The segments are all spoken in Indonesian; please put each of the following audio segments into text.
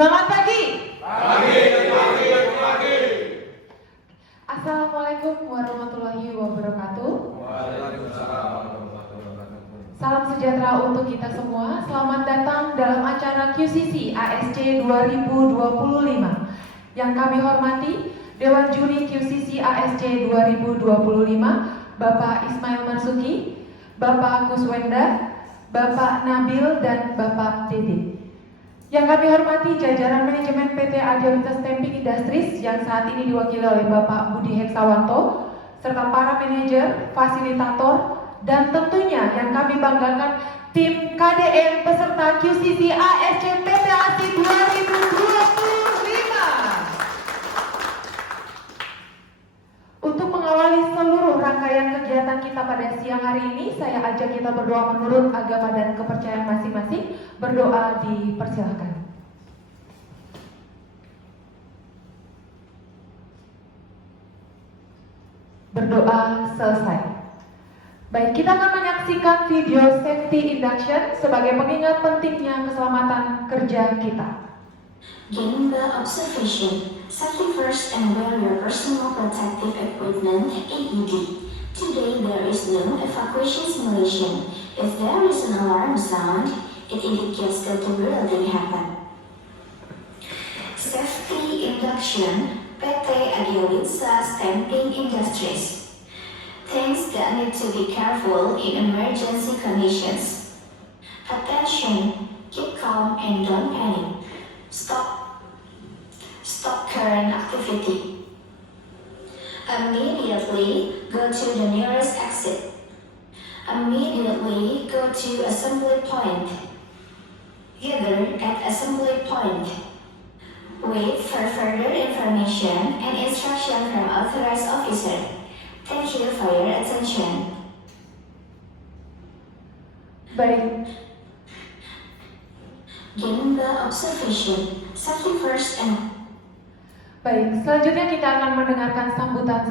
Semangat pagi. Pagi. Assalamualaikum warahmatullahi wabarakatuh. Waalaikumsalam warahmatullahi wabarakatuh. Salam sejahtera untuk kita semua. Selamat datang dalam acara QCC ASC 2025. Yang kami hormati Dewan Juri QCC ASC 2025, Bapak Ismail Marzuki, Bapak Kuswenda, Bapak Nabil, dan Bapak Dede. Yang kami hormati jajaran manajemen PT Adiawitas Stamping Industries yang saat ini diwakili oleh Bapak Budi Heksawanto, serta para manajer, fasilitator, dan tentunya yang kami banggakan tim KDM peserta QCC ASC PT ASI 2025. Untuk mengawali seluruh rangkaian kegiatan kita pada siang hari ini, saya ajak kita berdoa menurut agama dan kepercayaan masing-masing. Berdoa dipersilahkan. Berdoa selesai. Baik, kita akan menyaksikan video safety induction sebagai pengingat pentingnya keselamatan kerja kita. Gain the observation. Safety first and wear your personal protective equipment AED. Today there is no evacuation simulation. If there is an alarm sound, it indicates that the real thing happened. Safety induction. PT Adiawitas Stamping Industries. Things that need to be careful in emergency conditions. Attention, keep calm and don't panic. Stop current activity. Immediately go to the nearest exit. Immediately go to assembly point. Gather at assembly point. Wait for further information and instruction from authorized officer. Thank you for your attention. Baik, Gain the observation. Safety first and baik, selanjutnya kita akan mendengarkan sambutan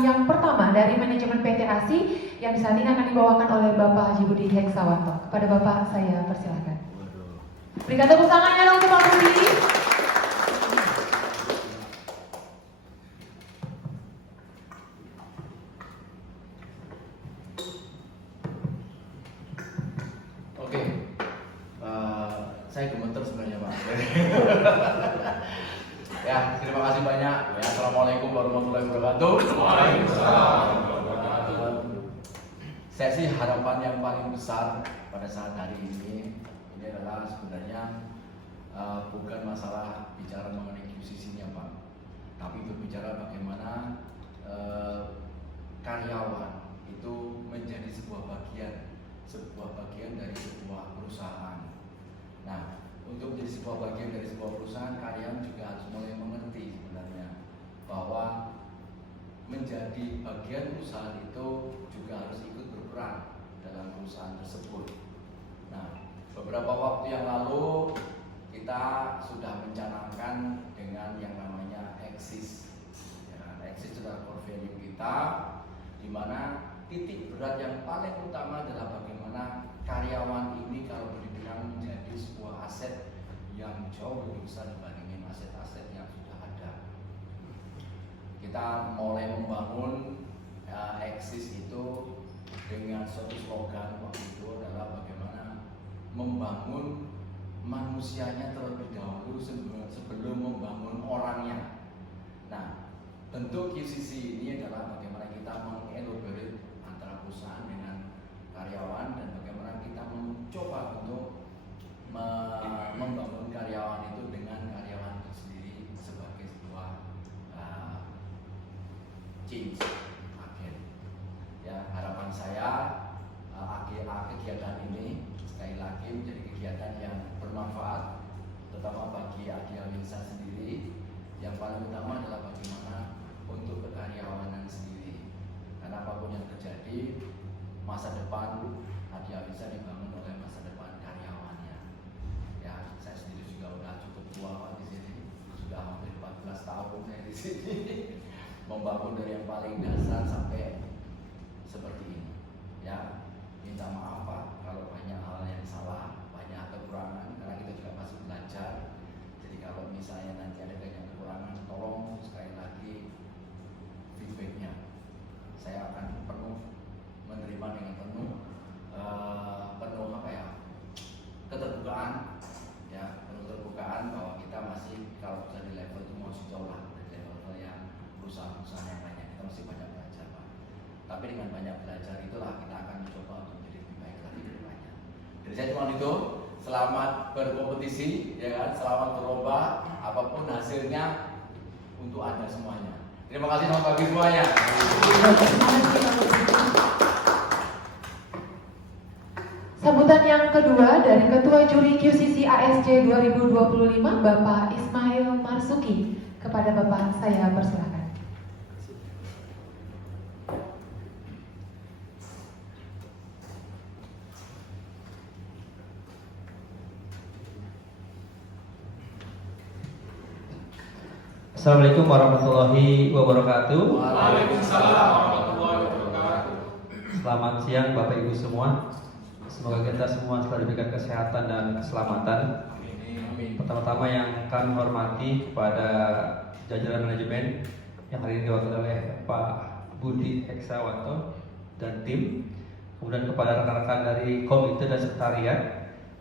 yang pertama dari manajemen PT ASI yang saat ini akan dibawakan oleh Bapak Haji Budi Heksawanto. Kepada Bapak saya persilakan. Berikan tepuk tangannya untuk Pak Budi. Oke, saya gemeter sebenarnya Pak. Ya, terima kasih banyak. Ya, Assalamualaikum warahmatullahi wabarakatuh. Waalaikumsalam. Saya sih harapan yang paling besar pada saat hari ini adalah sebenarnya bukan masalah bicara mengenai QCC-nya Pak, tapi berbicara bagaimana karyawan itu menjadi sebuah bagian dari sebuah perusahaan. Nah, untuk menjadi sebuah bagian dari sebuah perusahaan, karyawan juga harus mulai mengerti sebenarnya bahwa menjadi bagian perusahaan itu juga harus ikut berperan dalam perusahaan tersebut. Nah, beberapa waktu yang lalu kita sudah mencanangkan dengan yang namanya Axis. Ya, Axis adalah core value kita, di mana titik berat yang paling utama adalah bagaimana karyawan ini kalau boleh dibilang menjadi sebuah aset yang jauh lebih besar dibandingin aset-aset yang sudah ada. Kita mulai membangun Axis itu dengan suatu slogan waktu itu adalah bagaimana membangun manusianya terlebih dahulu sebelum membangun orangnya. Nah, bentuk QCC ini adalah bagaimana kita mengelaborate antara perusahaan dengan karyawan dan bagaimana kita mencoba untuk membangun karyawan itu dengan karyawan itu sendiri sebagai sebuah change agent. Ya, harapan saya kegiatan ini sekali lagi menjadi kegiatan yang bermanfaat, terutama bagi Adiawitas sendiri. Yang paling utama adalah bagaimana untuk kekaryawanan sendiri. Karena apapun yang terjadi, masa depan Adiawitas dibangun oleh masa depan karyawannya. Ya, saya sendiri juga udah cukup tua Pak di sini, sudah hampir 14 tahun saya di sini, membangun dari yang paling dasar sampai seperti ini. Ya, minta maaf Pak kalau banyak hal yang salah, banyak kekurangan, karena kita juga masih belajar. paslon itu. Selamat berkompetisi, ya kan? Selamat berlomba. Apapun hasilnya untuk Anda semuanya. Terima kasih, selamat pagi semuanya. Sambutan yang kedua dari Ketua Juri QCC ASC 2025 Bapak Ismail Marzuki. Kepada Bapak saya persilakan. Assalamualaikum warahmatullahi wabarakatuh. Waalaikumsalam warahmatullahi wabarakatuh. Selamat siang Bapak Ibu semua. Semoga kita semua selalu diberikan kesehatan dan keselamatan. Amin. Pertama-tama yang kami hormati kepada jajaran manajemen yang hari ini diwakili oleh Pak Budi Heksawanto dan tim. Kemudian kepada rekan-rekan dari komite dan sekretariat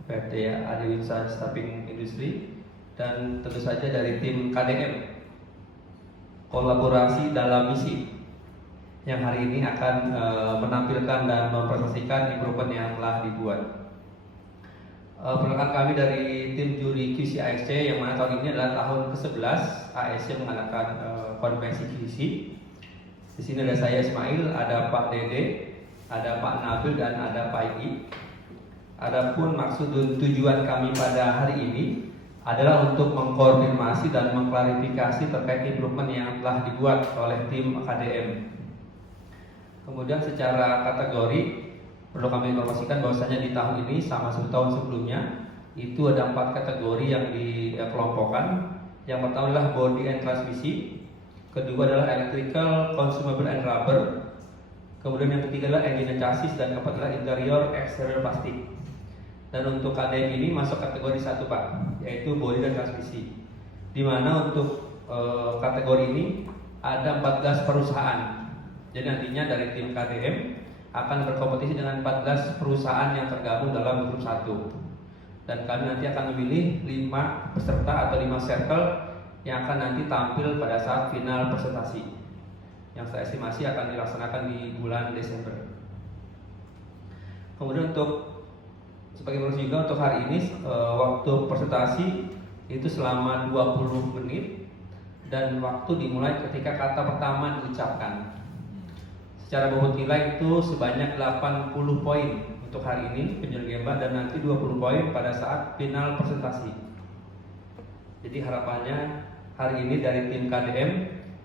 PT Adiwinsa Staffing Industri, dan tentu saja dari tim KDM Kolaborasi Dalam Misi yang hari ini akan menampilkan dan mempresentasikan improvement yang telah dibuat. Perkenalkan kami dari tim juri QC ASC yang mana tahun ini adalah tahun ke-11 ASC mengadakan konvensi QC. Di sini ada saya Ismail, ada Pak Dede, ada Pak Nabil dan ada Pak Igi. Adapun maksud dan tujuan kami pada hari ini adalah untuk mengkoordinasi dan mengklarifikasi terkait improvement yang telah dibuat oleh tim KDM. Kemudian secara kategori perlu kami informasikan bahwasanya di tahun ini sama seperti tahun sebelumnya itu ada 4 kategori yang dikelompokkan. Yang pertama adalah body and transmisi, kedua adalah electrical, consumable and rubber, kemudian yang ketiga adalah engine and chassis, dan keempat adalah interior exterior plastik. Dan untuk KDM ini masuk kategori 1 Pak, yaitu body dan transmisi. Di mana untuk kategori ini ada 14 perusahaan. Jadi nantinya dari tim KDM akan berkompetisi dengan 14 perusahaan yang tergabung dalam grup 1. Dan kami nanti akan memilih 5 peserta atau 5 circle yang akan nanti tampil pada saat final presentasi, yang saya estimasi akan dilaksanakan di bulan Desember. Kemudian untuk sebagai informasi juga untuk hari ini waktu presentasi itu selama 20 menit dan waktu dimulai ketika kata pertama diucapkan. Secara bobot nilai itu sebanyak 80 poin untuk hari ini penyelenggaraan dan nanti 20 poin pada saat final presentasi. Jadi harapannya hari ini dari tim KDM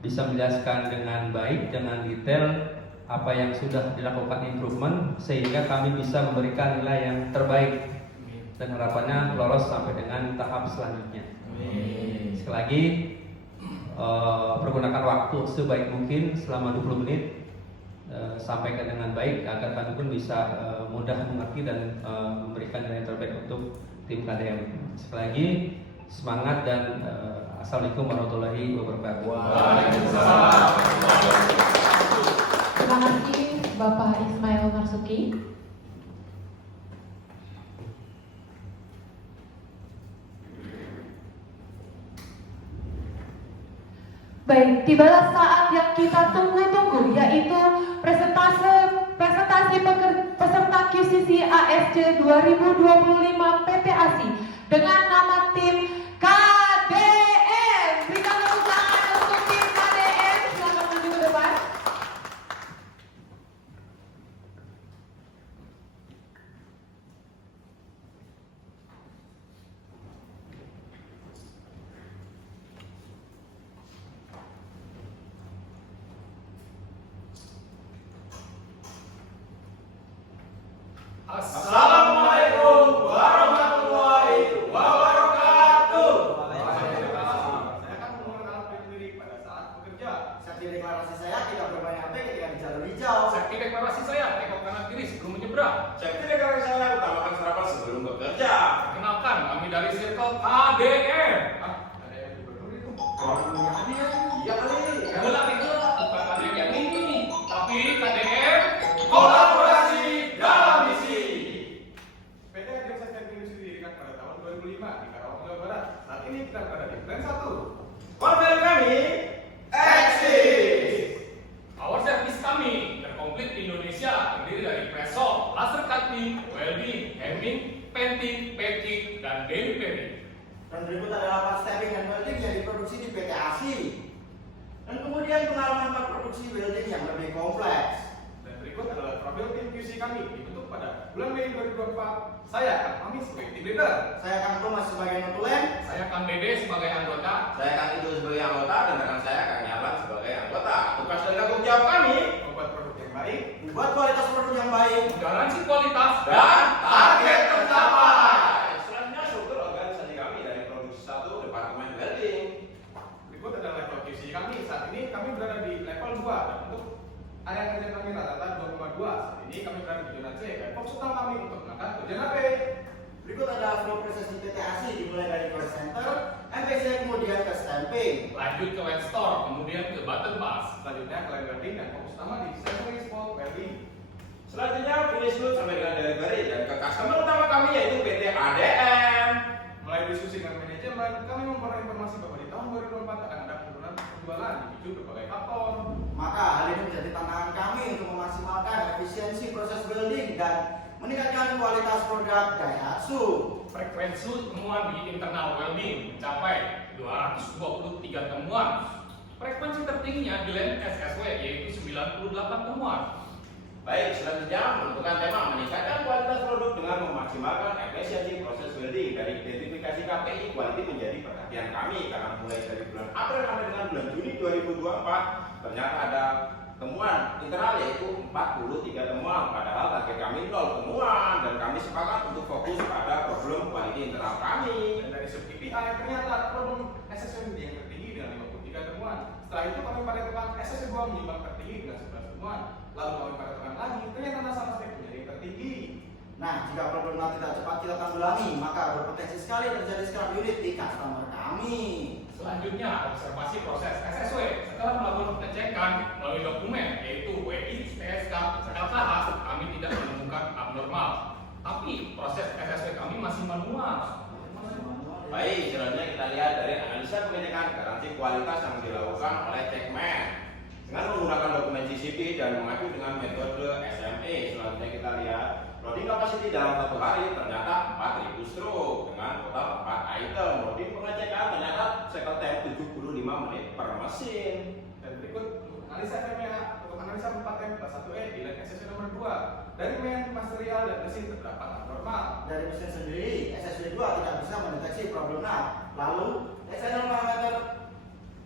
bisa menjelaskan dengan baik, dengan detail apa yang sudah dilakukan improvement sehingga kami bisa memberikan nilai yang terbaik dan harapannya lolos sampai dengan tahap selanjutnya. Sekali lagi pergunakan waktu sebaik mungkin selama 20 menit, sampaikan dengan baik agar kami pun bisa mudah mengerti dan memberikan nilai yang terbaik untuk tim KDM. Sekali lagi semangat dan assalamualaikum warahmatullahi wabarakatuh. Waalaikumsalam. Terima kasih Bapak Ismail Marzuki. Baik, tibalah saat yang kita tunggu-tunggu, yaitu presentasi peserta QCC ASC 2025 PT ASI dengan nama tim KDM. Berikan tepuk tangan untuk tim KDM. Silakan maju ke depan. Assalamualaikum warahmatullahi wabarakatuh. Saya akan menggunakan diri pada saat bekerja. Serti deklarasi saya tidak bermain HP ketika di jalur hijau. Serti deklarasi saya tengok kanan kiri sebelum menyeberang. Serti deklarasi saya utamakan sarapan sebelum bekerja. Kenalkan kami dari Circle KDM. Ada yang gubernur itu. Keluarga KDM. Iya kali. Bukan KDM yang ini, tapi KDM kolaborasi dalam misi. PT Adiwinsa Staffing Industri didirikan pada tahun 2005 di Karawang, Jawa Barat. Saat ini kita berada di Plan 1. Konten kami eksis. Our service kami terkomplit di Indonesia, terdiri dari pressure, laser cutting, welding, hemming, painting, stamping, packing, dan delivery. Dan berikut adalah part stamping dan welding yang diproduksi di PT ASI. Dan kemudian pengalaman part produksi welding yang lebih kompleks. Dan berikut adalah profil tim QC kami dibentuk pada bulan Mei 2024. Saya Kang Mami sebagai tim leader. Saya Kang Thomas sebagai notulen. Saya Kang Dede sebagai anggota. Saya Kang Ido sebagai anggota dan rekan saya Kang Yarlan sebagai anggota. Tugas dan tanggung jawab kami Membuat produk yang baik. Membuat kualitas produk yang baik. Garansi kualitas dan target tercapai. Selanjutnya struktur organisasi kami dari produksi 1 Departemen Welding. Berikut adalah level QC kami. Saat ini kami berada di level 2 dan untuk area kerja kami rata-rata 2,2. Saat ini kami berada di zona C dan fokus utama kami untuk mengangkat ke zona B. Berikut adalah flow proses di PT ASI dimulai dari call center, MPC kemudian ke stamping. lanjut ke wet store, kemudian ke button pass. Selanjutnya ke line welding dan fokus utama di centering spot welding. Selanjutnya finish good sampai dengan delivery dan ke customer utama kami yaitu PT ADM. Mulai diskusi dengan manajemen, kami memperoleh informasi bahwa di tahun 2024 akan ada penurunan penjualan dipicu berbagai faktor. Maka hal ini menjadi tantangan kami untuk memaksimalkan efisiensi proses welding dan meningkatkan kualitas produk Daihatsu. Frekuensi temuan di internal welding mencapai 223 temuan. Frekuensi tertingginya di lane SSW yaitu 98 temuan. Baik, selanjutnya menentukan tema meningkatkan kualitas produk dengan memaksimalkan efisiensi proses welding. Dari identifikasi KPI, quality menjadi perhatian kami karena mulai dari bulan April sampai dengan bulan Juni 2024 ternyata ada temuan internal yaitu 43 temuan, padahal target kami 0 temuan dan kami sepakat untuk fokus pada problem quality internal kami. Dan dari sub KPI ternyata problem SSW yang tertinggi dengan 53 temuan. Setelah itu kami pada temuan SSW 2 menyumbang tertinggi dengan 11 temuan. Lalu kami pada temuan lagi, ternyata nasabah spek menjadi yang tertinggi. Nah, jika problematika tidak cepat kita tanggulangi, maka berpotensi sekali terjadi scrap unit di customer kami. Selanjutnya, observasi proses SSW. Setelah melakukan pengecekan melalui dokumen yaitu WI, TSK, LKH, kami tidak menemukan abnormal. Tapi proses SSW kami masih manual. Baik, selanjutnya kita lihat dari analisa pengecekan garansi kualitas yang dilakukan oleh Checkman dengan menggunakan dokumen CCP dan mengacu dengan metode SME. Selanjutnya kita lihat loading capacity dalam 1 hari ternyata 4.000 stroke dengan total 4 item. Loading pengecekan ternyata cycle time 75 menit per mesin. Dan berikut untuk analisa FMA untuk analisa 4M kelas 1E di line SSW nomor 2. Dari main material dan mesin terdapat abnormal. Dari mesin sendiri, SSW 2 tidak bisa mendeteksi problemnya. Lalu, external parameter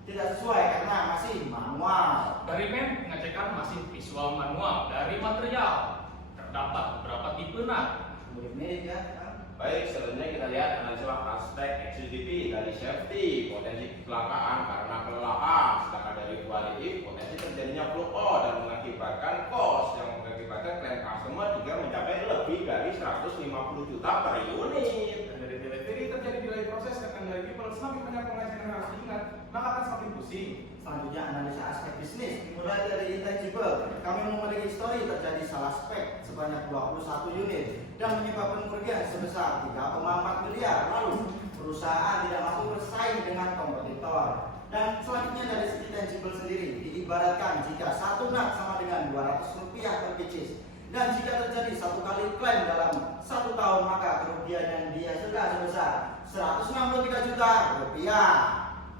tidak sesuai karena masih manual. Dari men, pengecekan masih visual manual. Dari material, terdapat beberapa tipe nut. Ini ya. Baik, selanjutnya kita lihat analisa aspek XUTP dari safety, potensi kecelakaan karena kelelahan, sedangkan dari quality, potensi terjadinya flow dan mengakibatkan cost yang mengakibatkan klaim customer juga mencapai lebih dari 150 juta per unit. Dan dari delivery terjadi delay proses karena dari people semakin banyak pengecekan yang harus diingat, maka akan semakin pusing. Selanjutnya analisa aspek bisnis. Mulai dari intangible, kami memiliki histori terjadi salah spek sebanyak 21 unit dan menyebabkan kerugian sebesar 3,4 miliar. Lalu perusahaan tidak mampu bersaing dengan kompetitor. Dan selanjutnya dari segi tangible sendiri diibaratkan jika satu nut sama dengan 200 rupiah per pieces. Dan jika terjadi 1 kali klaim dalam 1 tahun maka kerugian yang dia sudah sebesar 163 juta rupiah.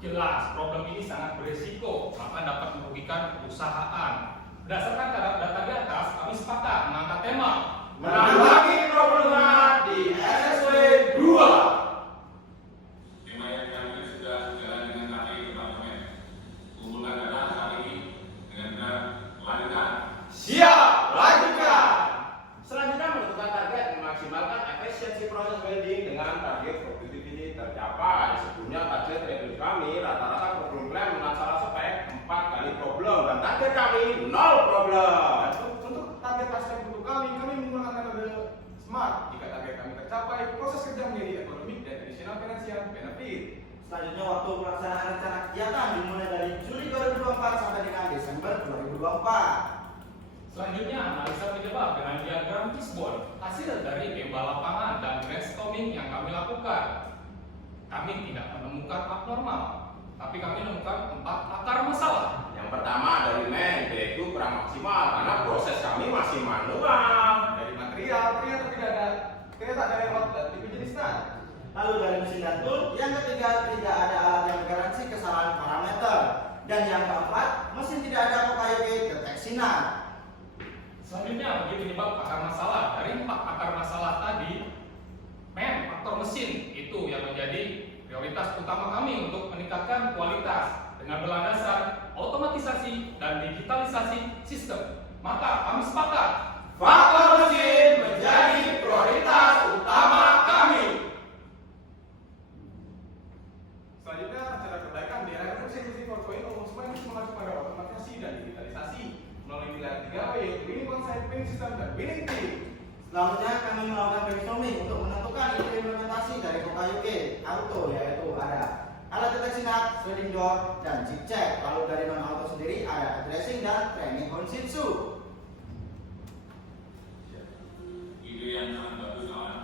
Jelas, problem ini sangat berisiko, bahkan dapat merugikan perusahaan. Berdasarkan data di atas, kami sepakat mengangkat tema Menanggulangi problema di SSW 2. Tema yang kami sudah jalan dengan KPI Departemen. Kumpulkan data saat ini dengan benar, lanjutkan. Siap, lanjutkan. Selanjutnya menentukan target memaksimalkan efisiensi proses welding dengan target productivity tercapai. Sebelumnya target revenue kami rata-rata problem klaim dengan salah spek 4 kali problem dan target kami 0 problem. Dan untuk target aspek untuk kami menggunakan metode SMART. Jika target kami tercapai, proses kerja menjadi ekonomik dan additional financial benefit. Selanjutnya waktu pelaksanaan rencana kegiatan dimulai dari Juli 2024 sampai dengan Desember 2024. Selanjutnya, analisa penyebab dengan diagram fishbone, hasil dari gemba lapangan dan brainstorming yang kami lakukan. Kami tidak menemukan abnormal, tapi kami menemukan 4 akar masalah. Yang pertama dari men, yaitu kurang maksimal karena proses kami masih manual. Dari material ternyata ada lewat dan tipenya Lalu dari mesin dan tool, yang ketiga tidak ada alat yang menggaransi kesalahan parameter. Dan yang keempat, mesin tidak ada Poka-yoke deteksi NAT. Selanjutnya bagi penyebab akar masalah. Dari 4 akar masalah tadi, faktor mesin itu yang menjadi prioritas utama kami untuk meningkatkan kualitas dengan berlandaskan otomatisasi dan digitalisasi sistem. Maka kami sepakat Faktor mesin menjadi prioritas utama kami. Selanjutnya, cara perbaikan di era revolusi industri 4.0 semakin mengacu pada otomatisasi dan digitalisasi melalui pilar 3W yaitu winning concept, winning system, dan winning team. Selanjutnya kami melakukan brainstorming untuk menentukan ide implementasi dari Poka-yoke Auto, yaitu ada alat deteksi NAT, sliding door, dan chip check. Lalu dari non-auto sendiri ada addressing dan training Honshinsu. Ide yang sangat bagus kawan,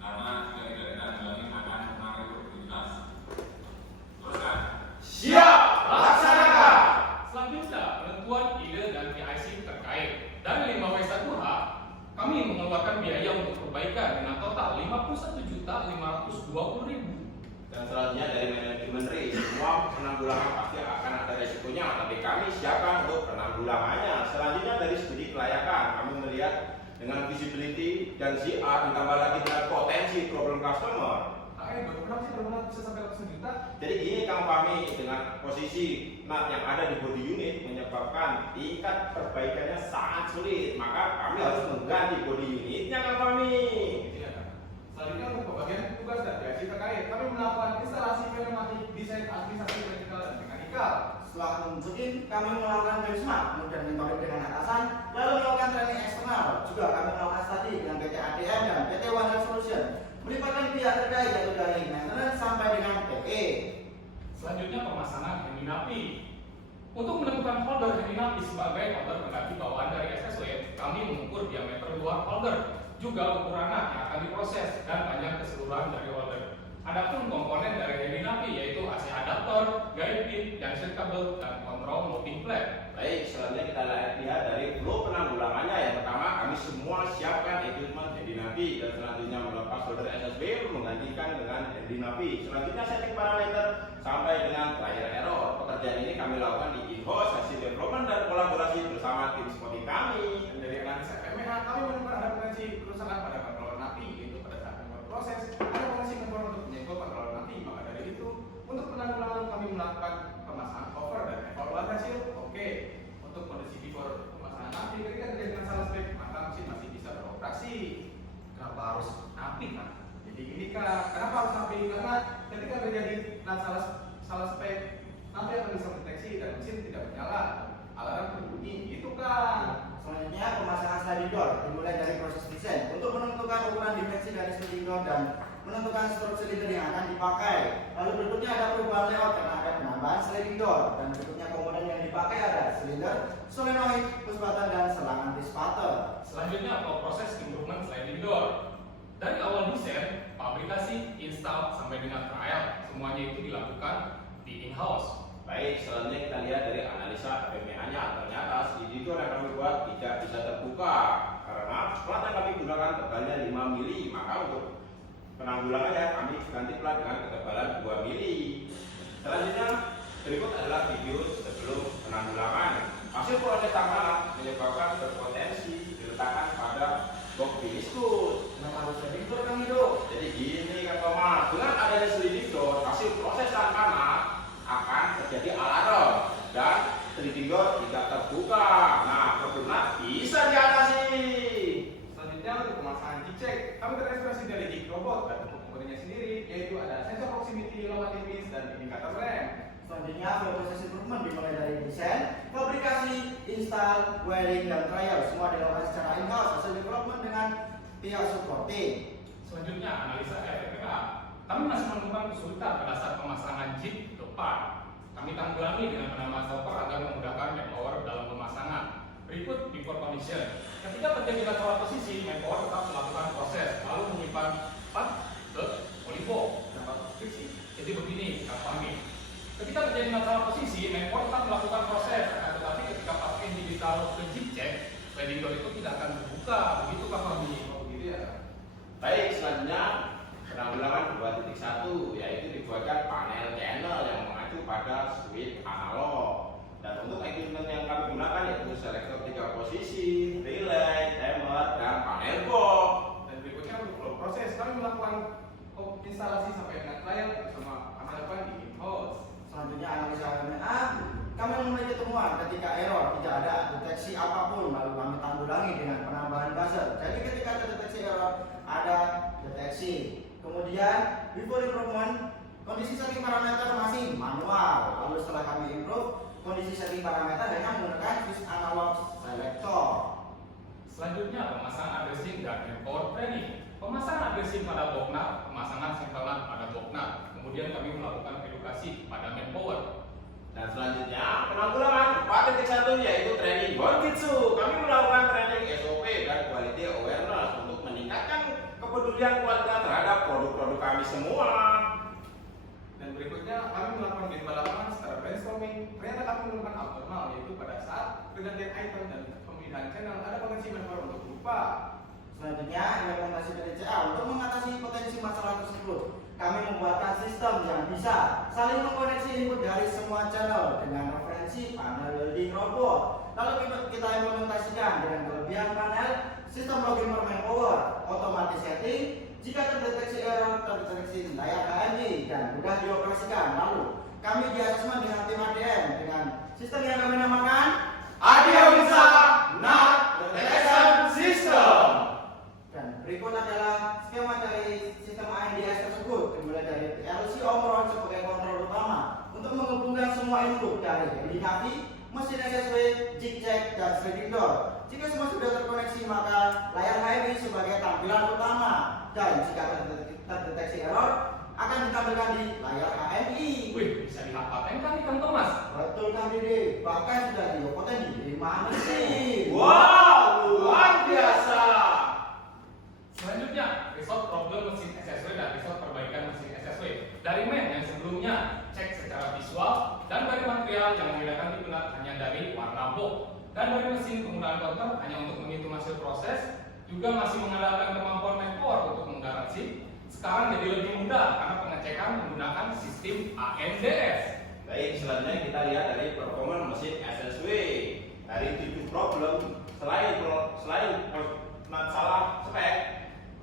karena jika tidak ditanggulangi akan mengaruhi produktivitas. Teruskan. Siap, laksanakan. selanjutnya penentuan ide dan PIC terkait. Dari 5W1H, kami mengeluarkan biaya untuk perbaikan dengan total 51.520.000. Dan selanjutnya dari manajemen risk, semua penanggulangan pasti akan ada resikonya, tapi kami siapkan untuk penanggulangannya. Selanjutnya dari studi kelayakan, kami melihat dengan visibility dan CR ditambah lagi dengan potensi problem customer. Berapa sih kalau bisa sampai 100 juta? Jadi ini Kang Fahmi dengan posisi NAT yang ada di body unit menyebabkan tingkat perbaikannya sangat sulit. Maka kami harus mengganti body unitnya Kang Fahmi. Selanjutnya untuk pembagian tugas dan gaji terkait, kami melakukan instalasi pneumatik, desain administrasi vertikal dan mekanikal. Setelah menunjukin, kami melakukan benchmark, kemudian mentoring dengan atasan, lalu melakukan training eksternal. Juga kami melakukan studi dengan PT ADM dan PT One Health Solution, melibatkan pihak terkait yaitu dari maintenance sampai dengan PE. Selanjutnya pemasangan handy napi. Untuk menentukan holder handy napi sebagai holder pengganti bawaan dari SSW, kami mengukur diameter luar holder, juga ukuran NAT yang akan diproses dan panjang keseluruhan dari holder. Adapun komponen dari handy napi yaitu AC adaptor, guide pin, junction kabel, dan kontrol mounting plate. Baik, selanjutnya kita lihat dari flow penanggulangannya. Yang pertama, kami semua siapkan equipment handy navi dan selanjutnya melepas holder SSB menggantikan dengan handy navi. Selanjutnya setting parameter sampai dengan trial error. Pekerjaan ini kami lakukan di in-house, hasil development dan kolaborasi bersama tim supporting kami. Dan dari analisa PMH, kami menemukan ada potensi kerusakan pada kontrol napi, yaitu pada saat membuat proses, ada potensi membuat untuk menyenggol kontrol napi. Maka dari itu, untuk penanggulangan kami melakukan pemasangan cover dan evaluasi hasil. Oke, untuk kondisi before pemasangan napi, ketika terjadi masalah spek, maka mesin masih bisa beroperasi. Kenapa harus napi, Pak? Jadi ini Kak, kenapa harus napi? Karena ketika terjadi salah spek, napi akan bisa mendeteksi dan mesin tidak menyala. Alarm berbunyi, itu Kak. Selanjutnya pemasangan sliding door dimulai dari proses desain untuk menentukan ukuran dimensi dari sliding door dan menentukan struk silinder yang akan dipakai. Lalu berikutnya ada perubahan layout karena ada penambahan sliding door dan berikutnya komponen yang dipakai ada silinder, solenoid, push button dan selang anti sputter. Selanjutnya proses improvement sliding door. Dari awal desain, fabrikasi, install sampai dengan trial, semuanya itu dilakukan di in-house. Baik, selanjutnya kita lihat dari analisa PMA-nya. Ternyata sliding door yang kami buat tidak bisa terbuka karena plat yang kami gunakan tebalnya 5 mili. Maka untuk penanggulangannya kami ganti plat dengan ketebalan 2 mili. Selanjutnya berikut adalah video sebelum penanggulangan. Hasil proses tangan menyebabkan berpotensi diletakkan pada box finish good. Kenapa harus sliding door Kang Ido? Jadi gini Kang Thomas, dengan adanya sliding door, hasil proses tangan akan terjadi alarm dan sliding door tidak terbuka. Nah, problemnya bisa diatasi. Selanjutnya untuk pemasangan G-check, kami terinspirasi dari G robot dan untuk komponennya sendiri, yaitu ada sensor proximity, locomotive pins, dan indikator rem. Selanjutnya proses improvement dimulai dari desain, fabrikasi, install, wiring dan trial semua dilakukan secara in-house hasil development dengan pihak supporting. Selanjutnya analisa FPPA. Kami masih menemukan kesulitan pada saat pemasangan jig depan. Kami tanggulangi dengan penambahan stopper agar memudahkan manpower dalam pemasangan. Berikut before condition. Ketika terjadi masalah posisi, manpower tetap melakukan proses, lalu menyimpan part ke olivo dan friksi. Jadi begini, Kak Fahmi. Ketika terjadi masalah posisi, manpower tetap melakukan proses, tetapi ketika pasien ditaruh ke jig check, sliding door itu tidak akan terbuka. Begitu Kak Fahmi. Oh gitu ya. Baik, selanjutnya penanggulangan 2 selektor 3 posisi, relay, timer, dan panel box. Dan berikutnya untuk flow proses, kami melakukan instalasi sampai dengan klien bersama kami lakukan di in-house. Selanjutnya analisa LMA, kami memiliki temuan ketika error tidak ada deteksi apapun, lalu kami tanggulangi dengan penambahan buzzer. Jadi ketika ada deteksi error, ada deteksi. Kemudian before improvement, kondisi setting parameter masih manual. Lalu setelah kami improve, kondisi setting parameter hanya menggunakan switch analog selector. Selanjutnya pemasangan addressing dan manpower training. Pemasangan addressing pada boknat, pemasangan sinkronan pada boknat. Kemudian kami melakukan edukasi pada manpower. Dan selanjutnya penanggulangan 4.1 yaitu training Bonjitsu. Kami melakukan training SOP dan quality awareness untuk meningkatkan kepedulian kualitas terhadap produk-produk kami semua. Dan berikutnya kami melakukan bimbel lapangan secara brainstorming. Ternyata kami menemukan abnormal, yaitu pada saat pergantian item dan pemindahan channel ada potensi manpower untuk lupa. Selanjutnya, implementasi PDCA. Untuk mengatasi potensi masalah tersebut, kami membuatkan sistem yang bisa saling mengkoneksi input dari semua channel dengan referensi panel welding robot. Lalu kita implementasikan dengan kelebihan panel, sistem login per manpower, otomatis setting, jika terdeteksi error, terdeteksi layar HMI, dan mudah dioperasikan. Lalu, kami di asesmen dengan tim ADM dengan sistem yang kami namakan Adiawisa NAT Detection System. Dan berikut adalah skema dari sistem ANDS tersebut, dimulai dari PLC Omron sebagai kontrol utama untuk menghubungkan semua input dari navi, mesin SSW, jig check, dan sliding door. Jika semua sudah terkoneksi, maka layar HMI sebagai tampilan utama, dan jika terdeteksi error akan ditampilkan di layar HMI. Wih, bisa dipatenkan nih Kang Thomas. Betul Kang Dede, bahkan sudah diopoten di mana sih? Wow, luar biasa. Selanjutnya, resolve problem mesin SSW dan resolve perbaikan mesin SSW. Dari main yang sebelumnya cek secara visual dan dari material yang menggunakan dipenuhi hanya dari warna box. Dan dari mesin penggunaan counter hanya untuk menghitung hasil proses, juga masih mengandalkan kemampuan manpower untuk menggaransi. Sekarang jadi lebih mudah karena pengecekan menggunakan sistem ANDS. Baik, selanjutnya kita lihat dari performa mesin SSW. Dari 7 problem, selain masalah spek,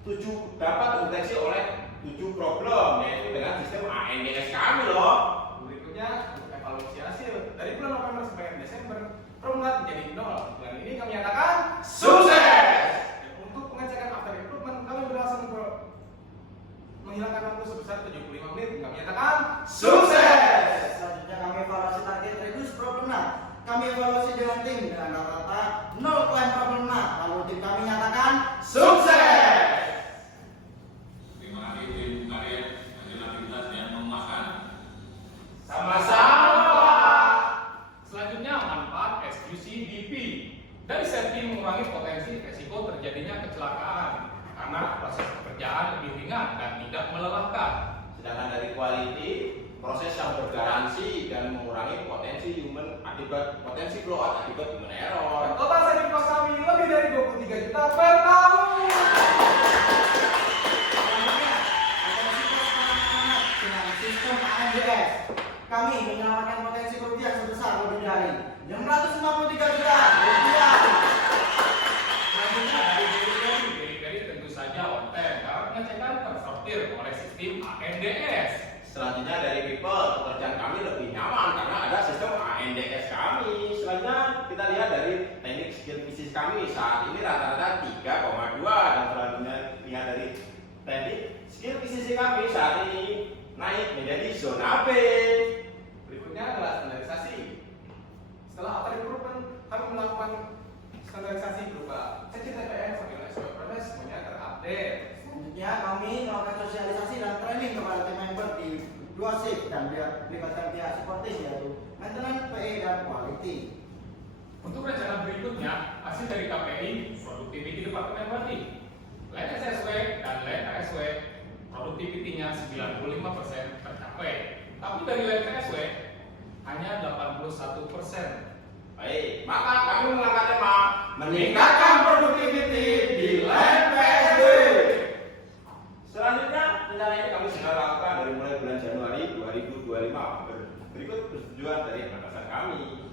7 dapat terdeteksi oleh 7 problem, yaitu dengan sistem ANDS kami loh. Berikutnya untuk evaluasi hasil dari bulan November sampai Desember, permulaan menjadi 0. Bulan ini kami nyatakan Sukses! Dan untuk pengecekan after improvement, kami berhasil menghilangkan waktu sebesar 75 menit. Kami nyatakan Sukses! Selanjutnya kami evaluasi target reduce problem NAT. Kami evaluasi dengan tim dengan rata-rata 0 klaim problem NAT. Lalu tim kami nyatakan Sukses! Terima kasih tim kalian hasil aktivitas yang memuaskan. Sama-sama! Selanjutnya manfaat SQC DP. Dari safety mengurangi potensi resiko terjadinya kecelakaan karena proses pekerjaan lebih ringan dan tidak melelahkan. Sedangkan dari quality, proses yang bergaransi dan mengurangi potensi blowout akibat human error. total saving cost kami lebih dari 23 juta per tahun. Selanjutnya, potensi cost anak-anak dengan sistem ANDS. Kami menyelamatkan potensi kerugian sebesar lebih dari 653 juta rupiah. Selanjutnya dari delivery tentu saja on time karena pengecekan tersortir oleh sistem ANDS. Selanjutnya dari people, pekerjaan kami lebih nyaman karena ada sistem ANDS kami. Selanjutnya kita lihat dari teknik skill bisnis kami saat ini rata-rata 3,2 dan selanjutnya lihat dari teknik skill bisnis kami saat ini naik menjadi zona B. Berikutnya adalah standarisasi. Setelah after improvement, kami melakukan standarisasi berupa CCTPN sampai SOP proses semuanya terupdate. Selanjutnya kami melakukan sosialisasi dan training kepada tim member di 2 shift dan melibatkan pihak supporting yaitu maintenance, PE, dan quality. Untuk rencana berikutnya, hasil dari KPI, Productivity Department berarti Line SSW dan Line ASW, produktivitinya 95% tercapai. Tapi dari Line ASW, hanya 81%. Baik, maka kami mengangkat tema meningkatkan produktiviti di line PSW. Selanjutnya, rencana ini kami sudah lakukan dari mulai bulan Januari 2025. Berikut persetujuan dari atasan kami.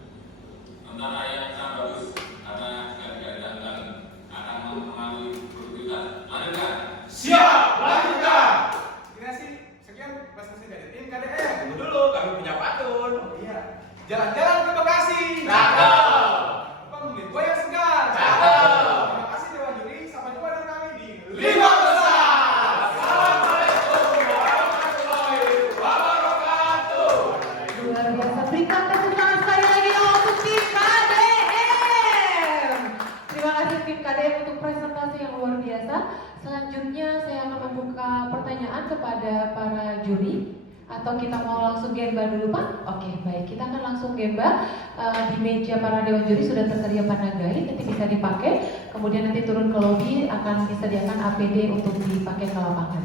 Antara yang sangat bagus Saudara, selanjutnya saya akan membuka pertanyaan kepada para juri. Atau kita mau langsung gemba dulu Pak? Oke, baik, kita akan langsung gemba. Di meja para dewan juri sudah tersedia panagai, nanti bisa dipakai. Kemudian nanti turun ke lobi akan disediakan APD untuk dipakai ke lapangan.